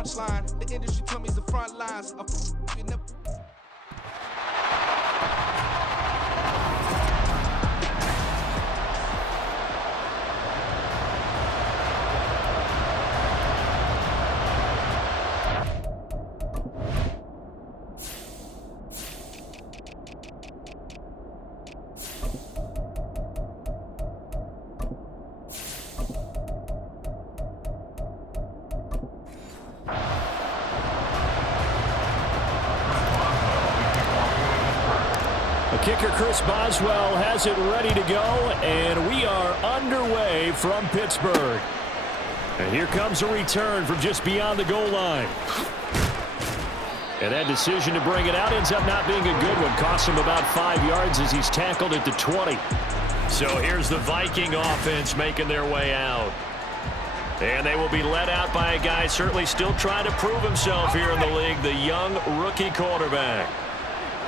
punchline. The industry told me it's the front lines. Kicker Chris Boswell has it ready to go, and we are underway from Pittsburgh. And here comes a return from just beyond the goal line. And that decision to bring it out ends up not being a good one. Costs him about 5 yards as he's tackled at the 20. So here's the Viking offense making their way out. And they will be led out by a guy certainly still trying to prove himself here in the league, the young rookie quarterback.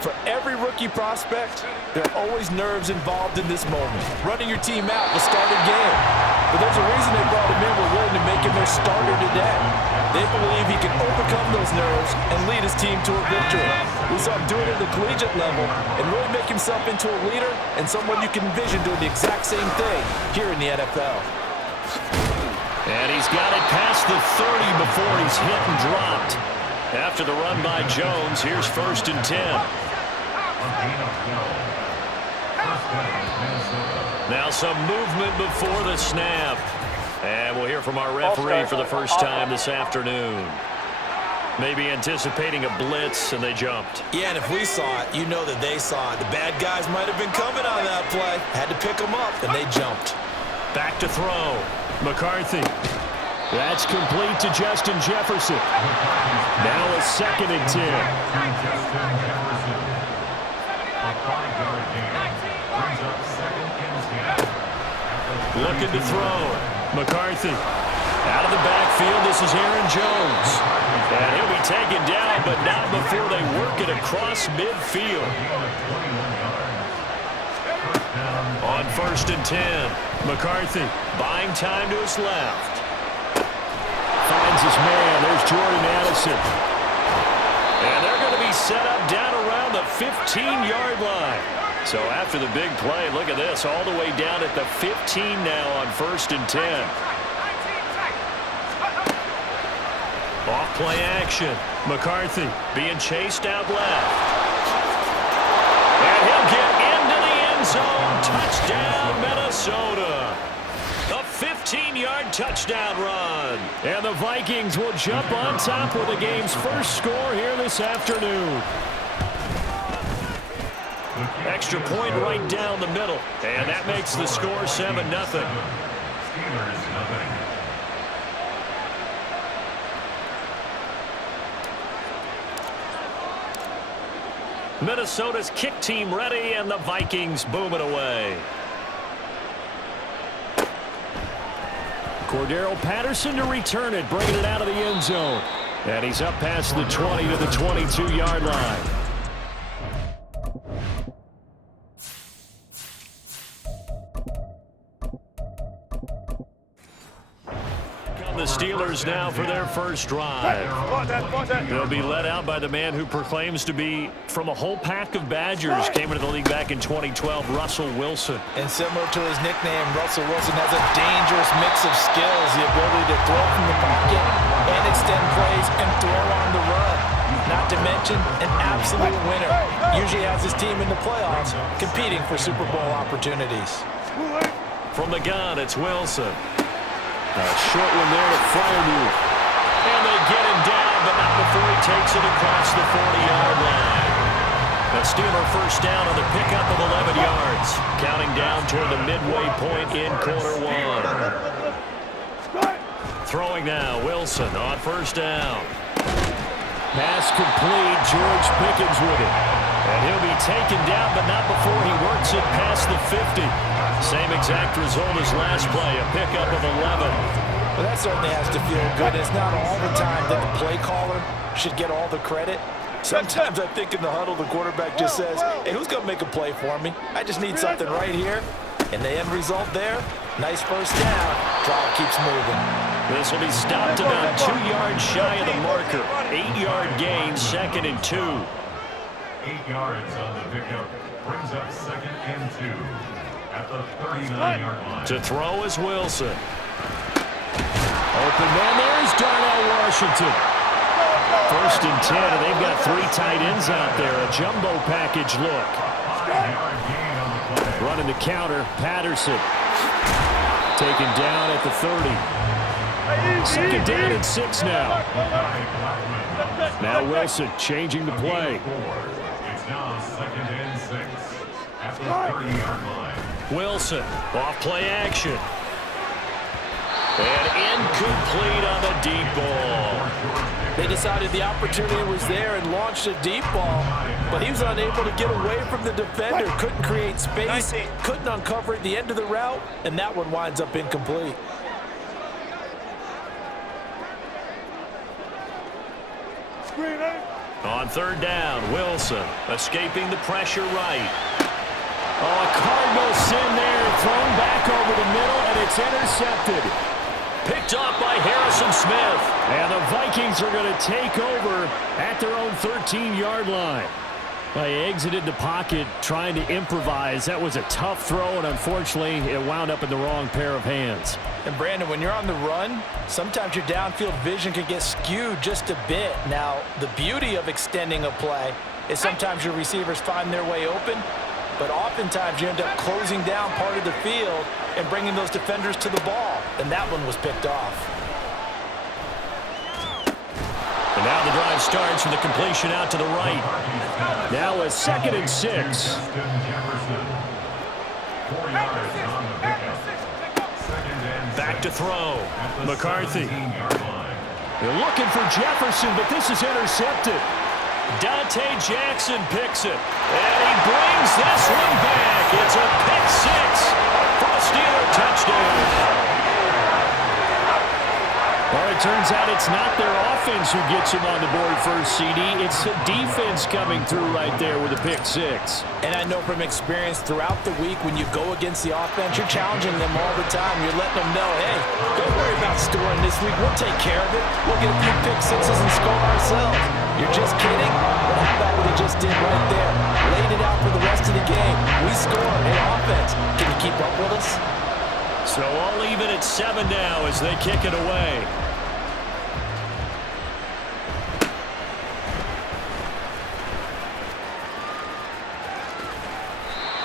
For every rookie prospect, there are always nerves involved in this moment. Running your team out to start a game. But there's a reason they brought him in. We're willing to make him their starter today. They believe he can overcome those nerves and lead his team to a victory. We saw him do it at the collegiate level and really make himself into a leader and someone you can envision doing the exact same thing here in the NFL. And he's got it past the 30 before he's hit and dropped. After the run by Jones, here's 1st and 10. Now some movement before the snap. And we'll hear from our referee for the first time this afternoon. Maybe anticipating a blitz, and they jumped. Yeah, and if we saw it, you know that they saw it. The bad guys might have been coming on that play. Had to pick them up, and they jumped. Back to throw. McCarthy. That's complete to Justin Jefferson. Now a 2nd and 10. Looking to throw. McCarthy. Out of the backfield, this is Aaron Jones. And he'll be taken down, but not before they work it across midfield. On 1st and 10, McCarthy buying time to his left. Finds his man. There's Jordan Addison. And they're going to be set up down around the 15-yard line. So after the big play, look at this, all the way down at the 15 now on 1st and 10. Off play action. McCarthy being chased out left. And he'll get into the end zone. Touchdown, Minnesota. A 15-yard touchdown run. And the Vikings will jump on top with the game's first score here this afternoon. Extra point right down the middle. And that makes the score 7-0. Minnesota's kick team ready, and the Vikings boom it away. Cordero Patterson to return it, bringing it out of the end zone. And he's up past the 20 to the 22-yard line. The Steelers now for their first drive. They'll be led out by the man who proclaims to be from a whole pack of Badgers. Came into the league back in 2012, Russell Wilson. And similar to his nickname, Russell Wilson has a dangerous mix of skills. The ability to throw from the pocket and extend plays and throw on the run. Not to mention an absolute winner. Usually has his team in the playoffs competing for Super Bowl opportunities. From the gun, it's Wilson. A short one there to Freiermuth. And they get him down, but not before he takes it across the 40-yard line. A Steeler first down on the pickup of 11 yards. Counting down toward the midway point in quarter one. Throwing now, Wilson on first down. Pass complete, George Pickens with it. And he'll be taken down, but not before he works it past the 50. Same exact result as last play, a pickup of 11. Well, that certainly has to feel good. It's not all the time that the play caller should get all the credit. Sometimes I think in the huddle, the quarterback just says, hey, who's going to make a play for me? I just need something right here. And the end result there, nice first down. Drive keeps moving. This will be stopped about 2 yards shy of the marker. 8-yard gain, 2nd and 2. 8 yards on the pickup. Brings up 2nd and 2 at the 39-yard line. To throw is Wilson. Open man, there's Darnell Washington. 1st and 10, and they've got 3 tight ends out there. A jumbo package look. Running the counter, Patterson. Taken down at the 30. 2nd down and 6 now. Now Wilson changing the play. It's now 2nd and 6 at the 30-yard line. Wilson, off play action. And incomplete on the deep ball. They decided the opportunity was there and launched a deep ball, but he was unable to get away from the defender. Couldn't create space, couldn't uncover at the end of the route, and that one winds up incomplete. On 3rd down, Wilson escaping the pressure right. Oh, a Cardinal sin there, thrown back over the middle, and it's intercepted. Picked up by Harrison Smith. And the Vikings are going to take over at their own 13-yard line. They exited the pocket trying to improvise. That was a tough throw, and unfortunately, it wound up in the wrong pair of hands. And Brandon, when you're on the run, sometimes your downfield vision can get skewed just a bit. Now, the beauty of extending a play is sometimes your receivers find their way open, but oftentimes you end up closing down part of the field and bringing those defenders to the ball, and that one was picked off. And now the drive starts with a completion out to the right. Now a 2nd and 6. Back to throw. McCarthy. They're looking for Jefferson, but this is intercepted. Dante Jackson picks it. And he brings this one back. It's a pick 6 for a Steeler touchdown. Well, it turns out it's not their offense who gets him on the board first, CD. It's the defense coming through right there with a pick 6. And I know from experience throughout the week when you go against the offense, you're challenging them all the time. You're letting them know, hey, don't worry about scoring this week. We'll take care of it. We'll get a few pick 6s and score ourselves. You're just kidding? But how about what he just did right there? Laid it out for the rest of the game. We scored. Hey, offense, can you keep up with us? So all even at 7 now as they kick it away.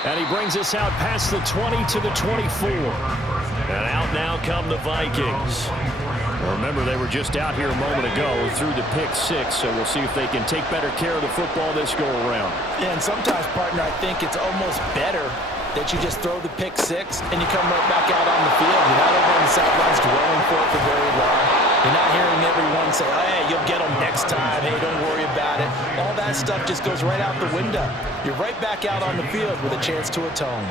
And he brings us out past the 20 to the 24. And out now come the Vikings. Well, remember, they were just out here a moment ago through the pick 6, so we'll see if they can take better care of the football this go-around. Yeah, and sometimes, partner, I think it's almost better that you just throw the pick 6 and you come right back out on the field. You're not over on the sidelines dwelling for it for very long. You're not hearing everyone say, hey, you'll get them next time. Hey, don't worry about it. All that stuff just goes right out the window. You're right back out on the field with a chance to atone.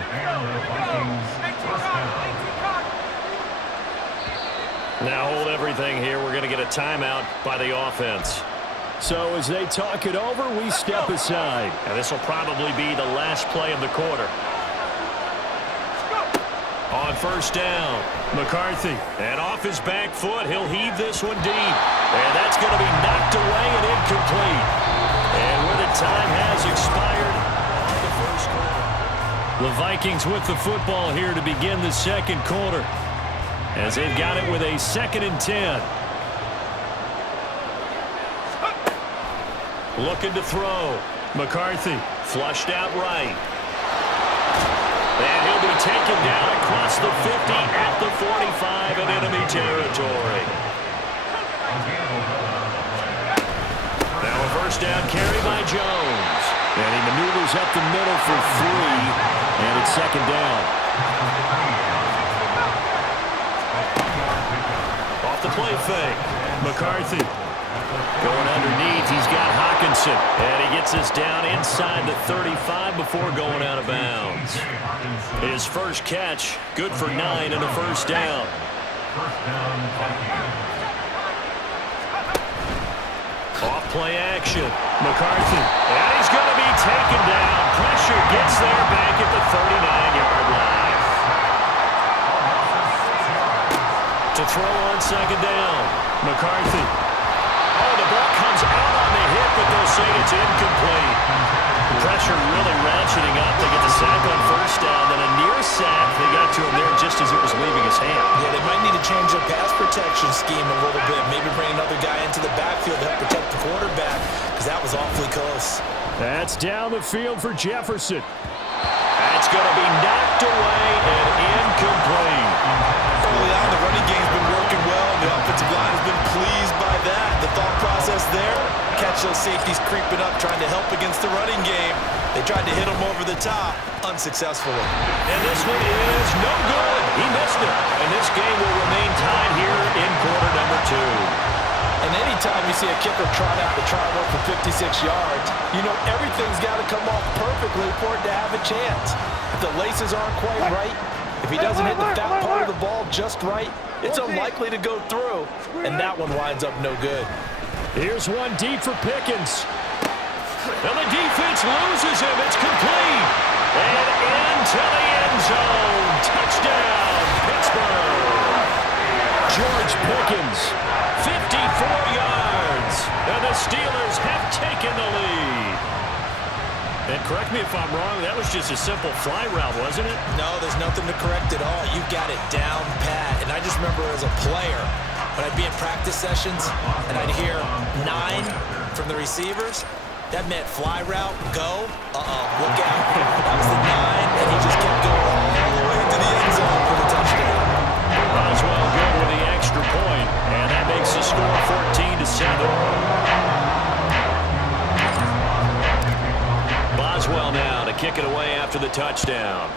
Now hold everything here. We're going to get a timeout by the offense. So as they talk it over, we step aside. And this will probably be the last play of the quarter. On 1st down, McCarthy. And off his back foot, he'll heave this one deep. And that's going to be knocked away and incomplete. And where the time has expired, the 1st quarter. The Vikings with the football here to begin the 2nd quarter, as they've got it with a 2nd and 10. Looking to throw. McCarthy flushed out right. And he'll be taken down across the 50 at the 45 in enemy territory. Now a 1st down carry by Jones. And he maneuvers up the middle for 3. And it's 2nd down. Off the play fake. McCarthy going underneath. He's got Hawkinson. And he gets us down inside the 35 before going out of bounds. His first catch, good for 9 and a 1st down. Off play action. McCarthy. And he's going to be taken down. Pressure gets there back at the 39-yard line. To throw on 2nd down. McCarthy. Oh, the ball say it's incomplete. Pressure really ratcheting up. They get the sack on first down, then a near sack. They got to him there just as it was leaving his hand. Yeah, they might need to change their pass protection scheme a little bit. Maybe bring another guy into the backfield to help protect the quarterback, because that was awfully close. That's down the field for Jefferson. That's going to be knocked away and incomplete. Early on, the running game's been working well, and the offensive line has been pleased by that. The thought process there, catch those safeties creeping up, trying to help against the running game. They tried to hit him over the top, unsuccessfully. And this one is no good. He missed it. And this game will remain tied here in quarter number 2. And anytime you see a kicker trot out the try work for 56 yards, you know everything's got to come off perfectly for it to have a chance. If the laces aren't quite right, if he doesn't hit the fat part of the ball just right, it's unlikely to go through, and that one winds up no good. Here's one deep for Pickens. And the defense loses him. It's complete. And into the end zone. Touchdown, Pittsburgh. George Pickens, 54 yards. And the Steelers have taken the lead. And correct me if I'm wrong, that was just a simple fly route, wasn't it? No, there's nothing to correct at all. You got it down pat. And I just remember as a player, when I'd be in practice sessions and I'd hear 9 from the receivers, that meant fly route, go, look out. That was the 9, and he just kept going all the way into the end zone for the touchdown. Boswell good with the extra point, and that makes the score 14-7. Boswell now to kick it away after the touchdown.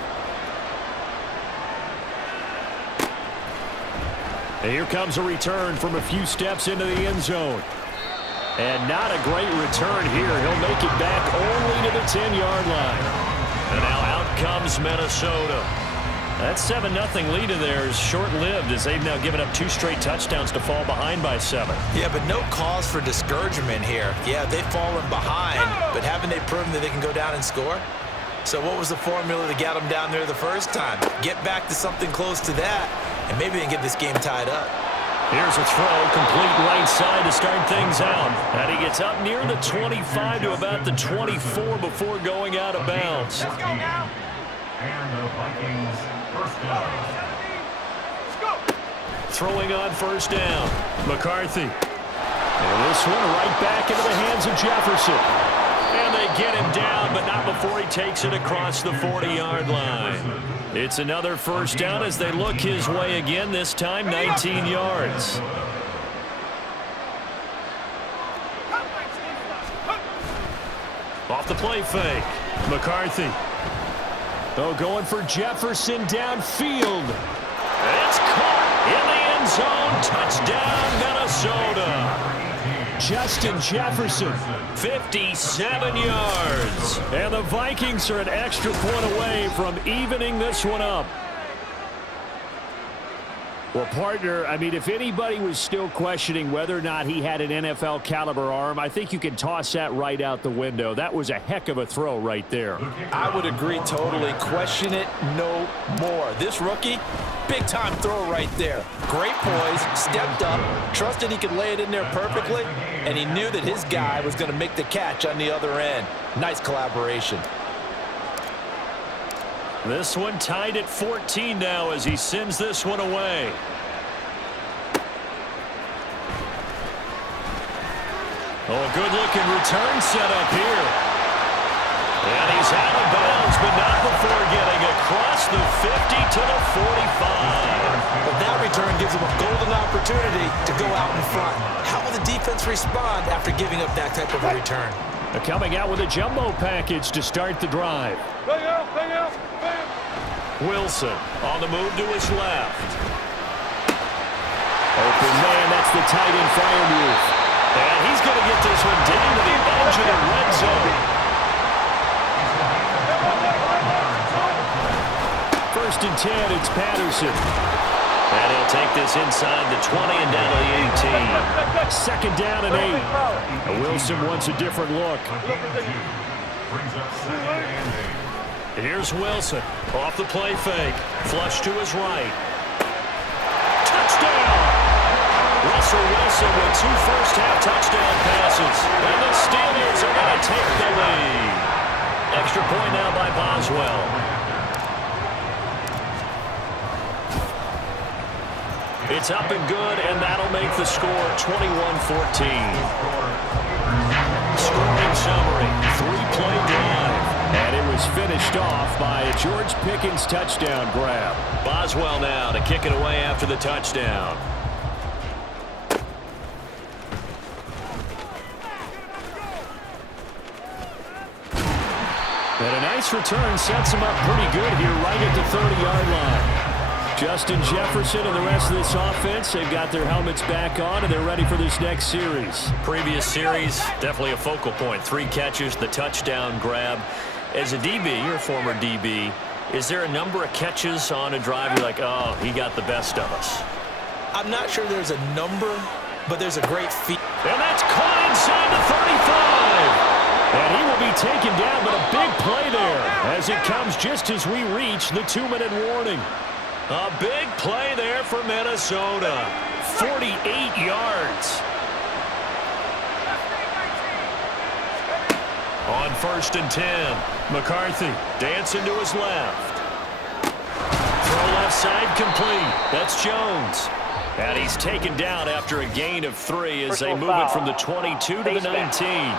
And here comes a return from a few steps into the end zone. And not a great return here. He'll make it back only to the 10-yard line. And now out comes Minnesota. That 7-0 lead of theirs short-lived as they've now given up 2 straight touchdowns to fall behind by 7. Yeah, but no cause for discouragement here. Yeah, they've fallen behind, but haven't they proven that they can go down and score? So what was the formula to get them down there the first time? Get back to something close to that, and maybe they can get this game tied up. Here's a throw, complete right side to start things out. And he gets up near the 25 to about the 24 before going out of bounds. And the Vikings first down. Throwing on first down, McCarthy. And this one right back into the hands of Jefferson. And they get him down, but not before he takes it across the 40-yard line. It's another first down as they look his way again, this time 19 yards. Off the play fake, McCarthy. Oh, going for Jefferson downfield. It's caught in the end zone. Touchdown, Minnesota. Justin Jefferson, 57 yards. And the Vikings are an extra point away from evening this one up. Well, partner, I mean, if anybody was still questioning whether or not he had an NFL caliber arm, I think you can toss that right out the window. That was a heck of a throw right there. I would agree totally. Question it no more. This rookie, big-time throw right there. Great poise, stepped up, trusted he could lay it in there perfectly, and he knew that his guy was going to make the catch on the other end. Nice collaboration. This one tied at 14 now as he sends this one away. Oh, good-looking return set up here. And he's out of bounds, but not before getting across the 50 to the 45. But that return gives him a golden opportunity to go out in front. How will the defense respond after giving up that type of a return? They're coming out with a jumbo package to start the drive. Wilson on the move to his left. Open man, that's the tight end Freiermuth. And he's going to get this one down to the edge of the red zone. First and 10, it's Patterson. And he'll take this inside the 20 and down to the 18. Second down and 8. Wilson wants a different look. Brings up second and 8. Here's Wilson off the play fake. Flush to his right. Touchdown! Russell Wilson with 2 first-half touchdown passes. And the Steelers are by Boswell. It's up and good, and that'll make the score 21-14. Scoring summary, 3-play drive. And it was finished off by a George Pickens touchdown grab. Boswell now to kick it away after the touchdown. And a nice return sets him up pretty good here right at the 30-yard line. Justin Jefferson and the rest of this offense, they've got their helmets back on, and they're ready for this next series. Previous series, definitely a focal point. 3 catches, the touchdown grab. As a DB, you're a former DB, is there a number of catches on a drive you're like, oh, he got the best of us? I'm not sure there's a number, but there's a great feat. And that's caught inside the 35. And he will be taken down, but a big play there as it comes just as we reach the 2-minute warning. A big play there for Minnesota. 48 yards. On 1st and 10, McCarthy dancing to his left. Throw left side complete. That's Jones. And he's taken down after a gain of 3 as they move it from the 22 to the 19.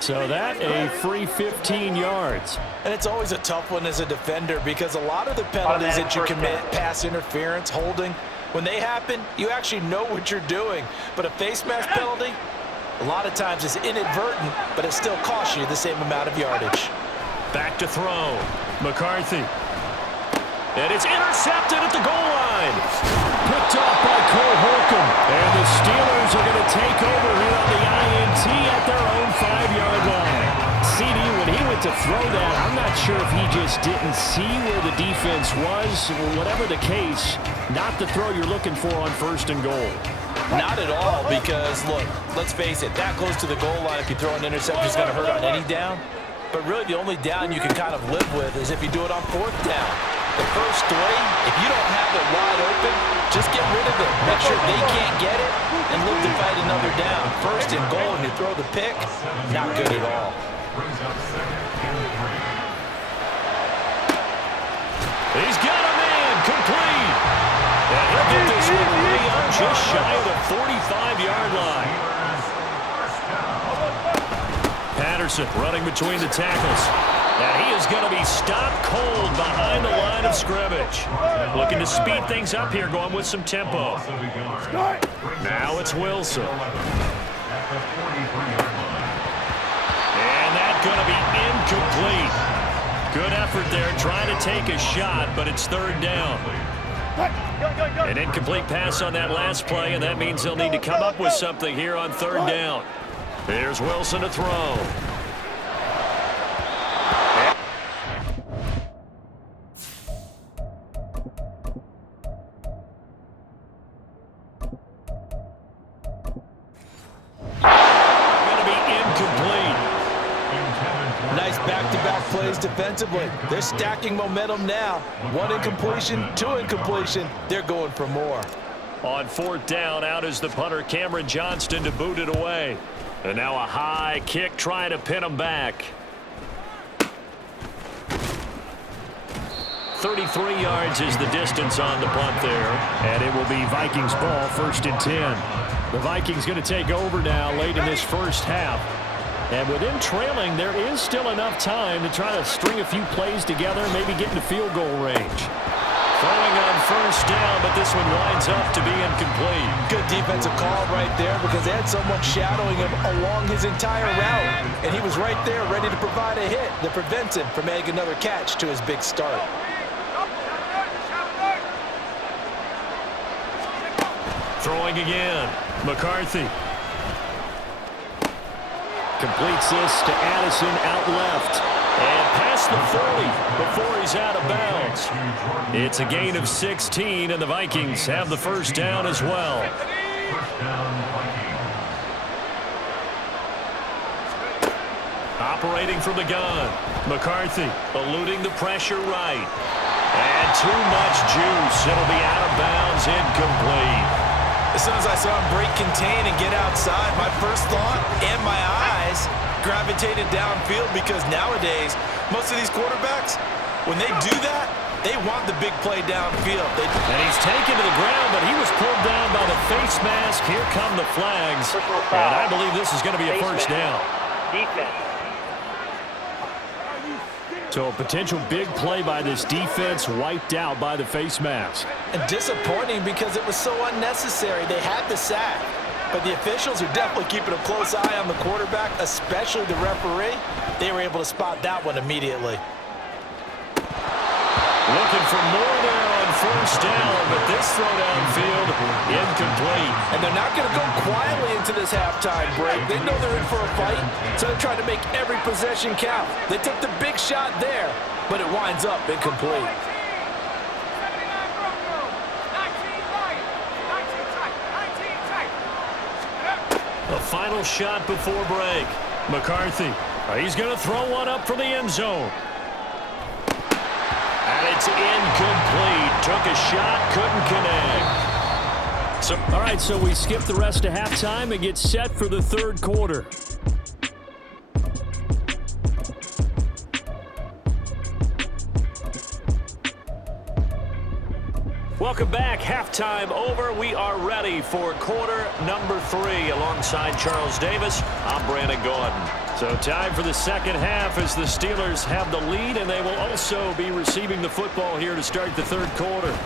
So that a free 15 yards. And it's always a tough one as a defender because a lot of the penalties that you commit, pass interference, holding, when they happen, you actually know what you're doing. But a face mask penalty, a lot of times is inadvertent, but it still costs you the same amount of yardage. Back to throw. McCarthy. And it's intercepted at the goal line. Picked off by Cole Holcomb. And the Steelers are going to take over here on the INT at their own 5-yard line. CD, when he went to throw that, I'm not sure if he just didn't see where the defense was. Whatever the case, not the throw you're looking for on 1st and goal. Not at all because, look, let's face it, that close to the goal line, if you throw an interception, it's going to hurt on any down. But really the only down you can kind of live with is if you do it on 4th down. The first 3, if you don't have it wide open, just get rid of it. Make sure they can't get it and look to fight another down. 1st and goal, and you throw the pick, not good at all. He's got a man complete. And he'll get this one way up just shy of the 45-yard line. Patterson running between the tackles. And he is going to be stopped cold behind the line of scrimmage. Looking to speed things up here, going with some tempo. Now it's Wilson. And that's going to be incomplete. Good effort there, trying to take a shot, but it's 3rd down. An incomplete pass on that last play, and that means they'll need to come up with something here on 3rd down. Here's Wilson to throw. Defensively, they're stacking momentum now. 1 incompletion, 2 incompletion. They're going for more. On 4th down, out is the punter, Cameron Johnston, to boot it away. And now a high kick trying to pin him back. 33 yards is the distance on the punt there. And it will be Vikings ball, 1st and 10. The Vikings going to take over now late in this first half. And with them trailing, there is still enough time to try to string a few plays together, maybe get into field goal range. Throwing on 1st down, but this one winds up to be incomplete. Good defensive call right there because they had someone shadowing him along his entire route. And he was right there ready to provide a hit that prevents him from making another catch to his big start. Throwing again. McCarthy. Completes this to Addison out left. And past the 40 before he's out of bounds. It's a gain of 16, and the Vikings have the 1st down as well. Operating from the gun. McCarthy eluding the pressure right. And too much juice. It'll be out of bounds, incomplete. As soon as I saw him break contain and get outside, my first thought and my eyes gravitated downfield because nowadays, most of these quarterbacks, when they do that, they want the big play downfield. And he's taken to the ground, but he was pulled down by the face mask. Here come the flags. And I believe this is going to be a first down. Defense. So a potential big play by this defense wiped out by the face mask. And disappointing because it was so unnecessary. They had the sack. But the officials are definitely keeping a close eye on the quarterback, especially the referee. They were able to spot that one immediately. Looking for more there on first down, but this throw downfield, incomplete. And they're not going to go quietly into this halftime break. They know they're in for a fight, so they're trying to make every possession count. They took the big shot there, but it winds up incomplete. The final shot before break. McCarthy, he's going to throw one up for the end zone. And it's incomplete. Took a shot, couldn't connect. All right, so we skip the rest of halftime and get set for the third quarter. Welcome back. Halftime over. We are ready for quarter number 3. Alongside Charles Davis, I'm Brandon Gordon. So time for the second half as the Steelers have the lead, and they will also be receiving the football here to start the third quarter.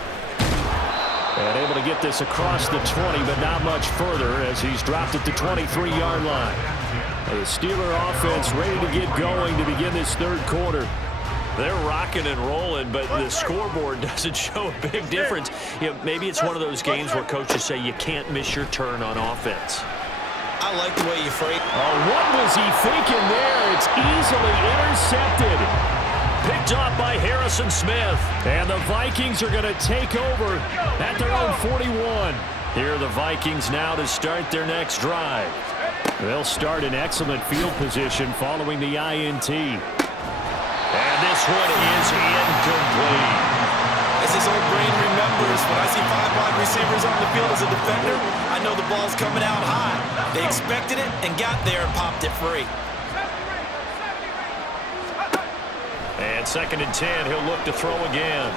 And able to get this across the 20, but not much further as he's dropped it to 23-yard line. The Steeler offense ready to get going to begin this third quarter. They're rocking and rolling, but the scoreboard doesn't show a big difference. You know, maybe it's one of those games where coaches say you can't miss your turn on offense. I like the way you phrase. What was he thinking there? It's easily intercepted. Picked off by Harrison Smith. And the Vikings are going to take over at their own 41. Here are the Vikings now to start their next drive. They'll start in excellent field position following the INT. And this one is incomplete. As his old brain remembers, when I see 5 wide receivers on the field as a defender, I know the ball's coming out high. They expected it and got there and popped it free. And 2nd and 10, he'll look to throw again.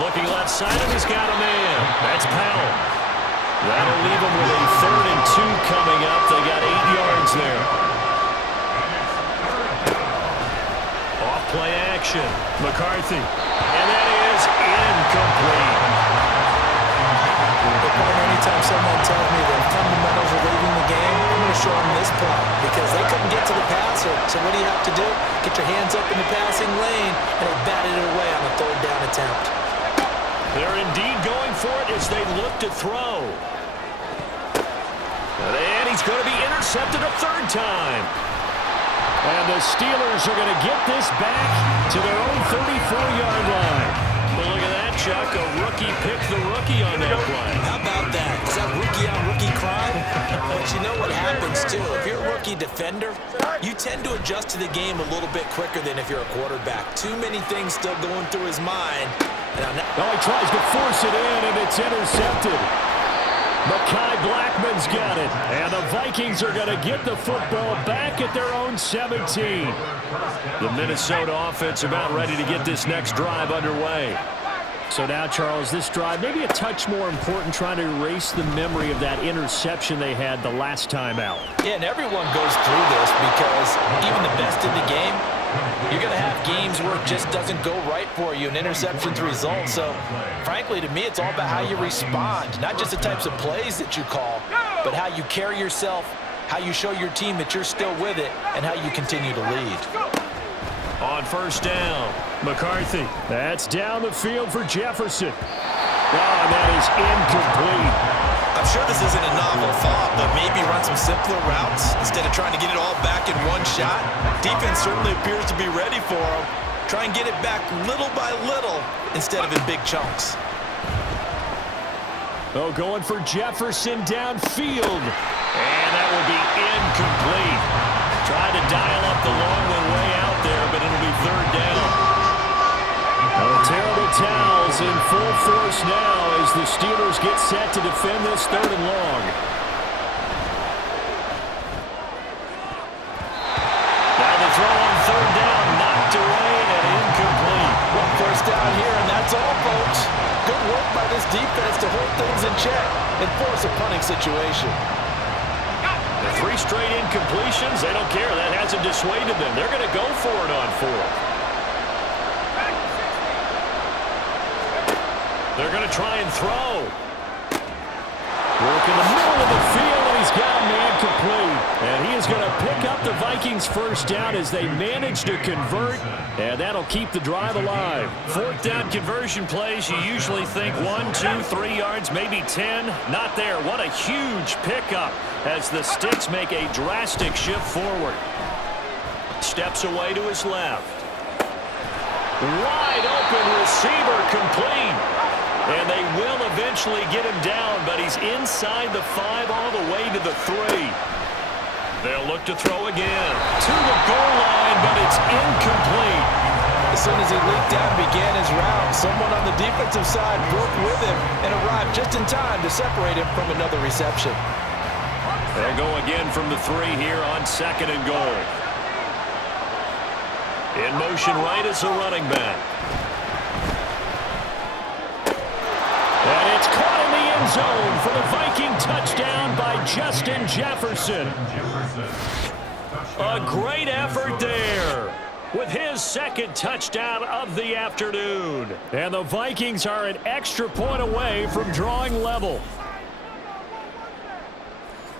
Looking left side, and he's got a man. That's Powell. That'll leave him with a 3rd and 2 coming up. They got 8 yards there. Play action. McCarthy. And that is incomplete. Anytime someone tells me that fundamentals are leaving the game, I'm going to show them this play because they couldn't get to the passer. So what do you have to do? Get your hands up in the passing lane, and they batted it away on a 3rd down attempt. They're indeed going for it as they look to throw. And he's going to be intercepted a 3rd time. And the Steelers are going to get this back to their own 34-yard line. Well, look at that, Chuck. A rookie picked the rookie on that play. How about that? Is that rookie-on-rookie crime? But you know what happens, too. If you're a rookie defender, you tend to adjust to the game a little bit quicker than if you're a quarterback. Too many things still going through his mind. Oh, he tries to force it in, and it's intercepted. Mekhi Blackman's got it, and the Vikings are going to get the football back at their own 17. The Minnesota offense about ready to get this next drive underway. So now, Charles, this drive maybe a touch more important, trying to erase the memory of that interception they had the last time out. Yeah, and everyone goes through this because even the best in the game, you're going to have games where it just doesn't go right for you, and interceptions result. So, frankly, to me, it's all about how you respond, not just the types of plays that you call, but how you carry yourself, how you show your team that you're still with it, and how you continue to lead. On first down, McCarthy. That's down the field for Jefferson. Oh, and that is incomplete. I'm sure this isn't a novel thought, but maybe run some simpler routes instead of trying to get it all back in one shot. Defense certainly appears to be ready for him. Try and get it back little by little instead of in big chunks. Oh, going for Jefferson downfield. And that will be incomplete. Tried to dial up the long one way out there, but it'll be 3rd down. Oh, terrible towels in full force now as the Steelers get set to defend this 3rd and long. defense to hold things in check and force a punting situation. The 3 straight incompletions, they don't care. That hasn't dissuaded them. They're going to go for it on 4th. They're going to try and throw. Work in the middle of the field, and he's got a man complete. And he is going to pick up the Vikings' first down as they manage to convert, and that'll keep the drive alive. 4th down conversion plays, you usually think 1, 2, 3 yards, maybe 10. Not there. What a huge pickup as the Sticks make a drastic shift forward. Steps away to his left. Wide open receiver complete. And they will eventually get him down, but he's inside the 5 all the way to the 3. They'll look to throw again. To the goal line, but it's incomplete. As soon as he leaped out and began his route, someone on the defensive side broke with him and arrived just in time to separate him from another reception. They'll go again from the 3 here on 2nd and goal. In motion right is a running back. And it's caught in the end zone for the Viking touchdown by Justin Jefferson. A great effort there with his 2nd touchdown of the afternoon. And the Vikings are an extra point away from drawing level.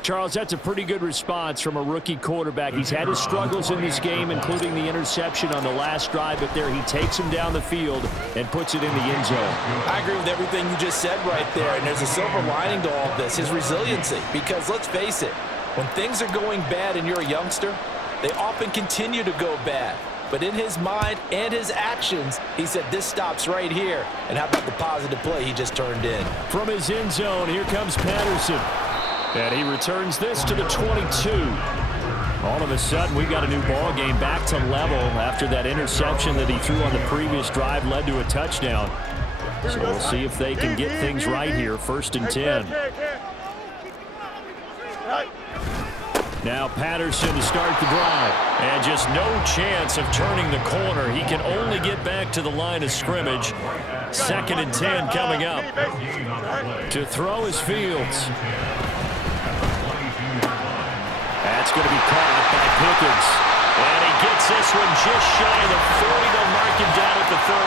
Charles, that's a pretty good response from a rookie quarterback. He's had his struggles in this game, including the interception on the last drive, but there he takes him down the field and puts it in the end zone. I agree with everything you just said right there, and there's a silver lining to all of this, his resiliency. Because let's face it, when things are going bad and you're a youngster, they often continue to go bad. But in his mind and his actions, he said, this stops right here. And how about the positive play he just turned in? From his end zone, here comes Patterson. And he returns this to the 22. All of a sudden, we've got a new ball game back to level after that interception that he threw on the previous drive led to a touchdown. So we'll see if they can get things right here. 1st and 10. Now Patterson to start the drive. And just no chance of turning the corner. He can only get back to the line of scrimmage. 2nd and 10 coming up. To throw is Fields. That's going to be caught by Pickens. And he gets this one just shy of the 40. They'll mark him down at the 30.